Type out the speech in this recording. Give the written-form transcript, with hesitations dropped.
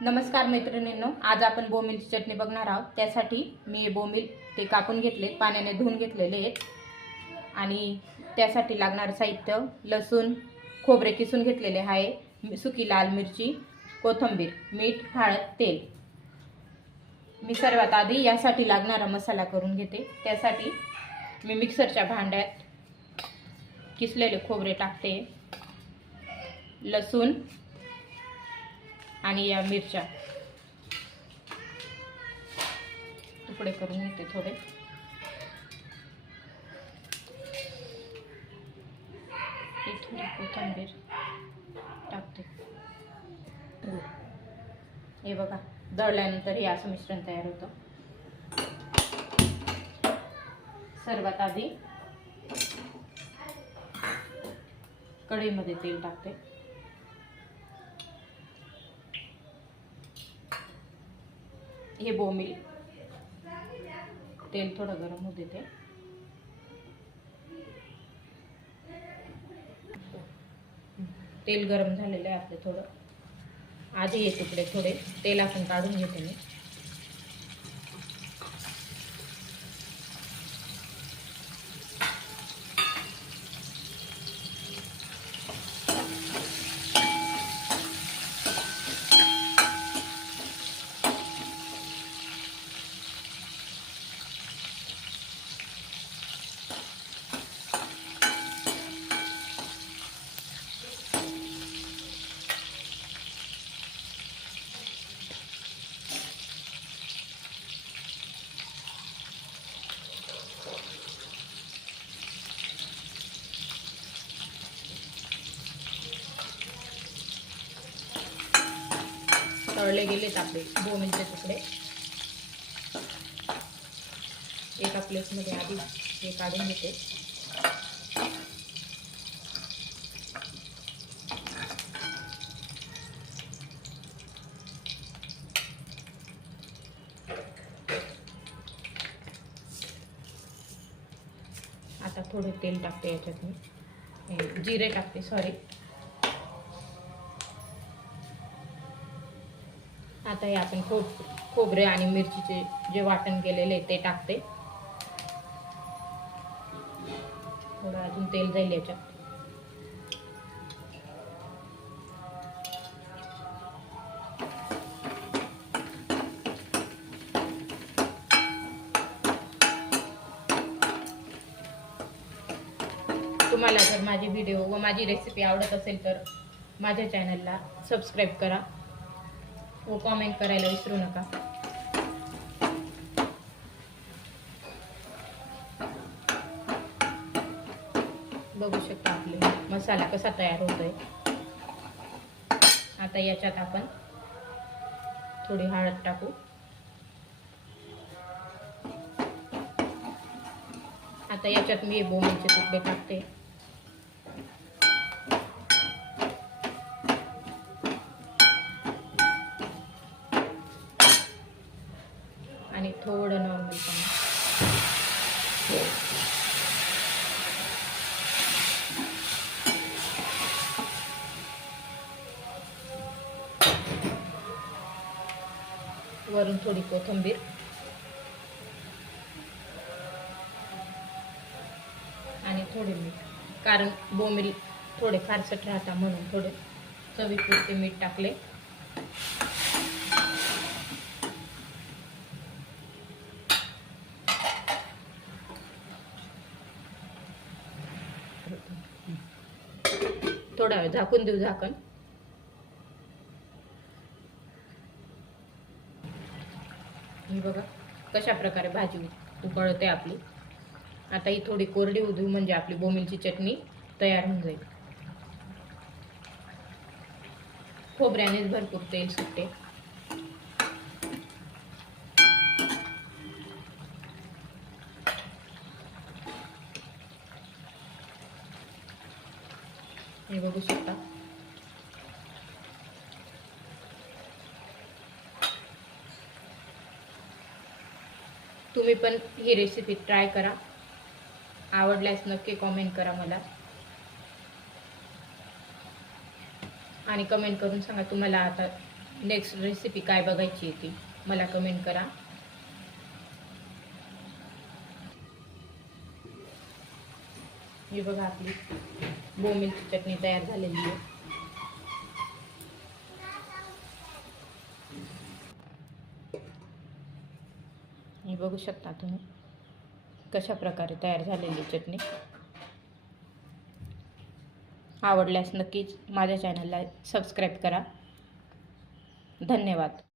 नमस्कार मैत्रिणींनो, आज आपण बोंबीलची चटणी बघणार आहोत। त्यासाठी मी बोंबील ते कापून घेतले, पाण्याने धुवून घेतलेले आहेत आणि त्यासाठी लागणारे साहित्य लसूण, खोबरे किसून घेतलेले आहे, सुकी लाल मिरची, कोथिंबीर, मीठ, हळद, तेल। मी सर्वात आधी यासाठी लागणारा मसाला करून घेते। त्यासाठी मी मिक्सरच्या भांड्यात किसलेले खोबरे टाकते, लसूण आणि या मिरच्या तुकडे करून घेते थोडे। थोडी कोथिंबीर टाकते। हे बघा, दळल्यानंतर हे असं मिश्रण तयार होतं। सर्वात आधी कढईमध्ये तेल टाकते। हे बोंबील तेल थोडं गरम होऊ देते। तेल गरम झालेलं आहे आपले। थोडं आधी हे तुकडे थोडे तेल आपण काढून घेते मी। तळले गेलेत आपले बोंबीलचे तुकडे। एका प्लेटमध्ये आधी हे काढून घेते। आता थोडे तेल टाकते याच्यात, मी जिरे टाकते, सॉरी। आता हे आपण खोबरे आणि मिरचीचे जे वाटण केलेले ते टाकते। थोडं अजून तेल जाईल याच्यात। तुम्हाला जर माझे व्हिडिओ व माझी रेसिपी आवडत असेल तर माझ्या चॅनलला सबस्क्राईब करा व कमेंट करायला विसरू नका। बघू शकता आपले मसाला कसा तयार होतोय। आता याच्यात आपण थोडी हळद टाकू। आता याच्यात मी बोंबीलचे तुकडे टाकते। आणि थोडं नॉर्मल पाणी। वरून थोडी कोथिंबीर आणि थोडे मीठ, कारण बोंबील थोडे खारसट राहतात म्हणून थोडे चवीपुरते मीठ टाकले। थोडा वेळ झाकून देऊ, झाकण। ही बघा कशा प्रकारे भाजी उकळते आपली। आता ही थोडी कोरडी होऊ देऊ, म्हणजे आपली बोंबीलची चटणी तयार होऊन जाईल। खोबऱ्यानेच भरपूर तेल सुटते। हे बघू शकता। तुम्ही पण ही रेसिपी ट्राय करा। आवडल्यास नक्की कमेंट करा मला। आणि कमेंट करून सांगा तुम्हाला आता नेक्स्ट रेसिपी काय बघायची आहे ती मला कमेंट करा. ही बघा आपली बोंबीलची चटणी तयार झालेली आहे. हे बघू शकता तुम्ही कशा प्रकारे तयार झालेली चटणी. आवडल्यास नक्कीच माझ्या चॅनलला सबस्क्राईब करा. धन्यवाद.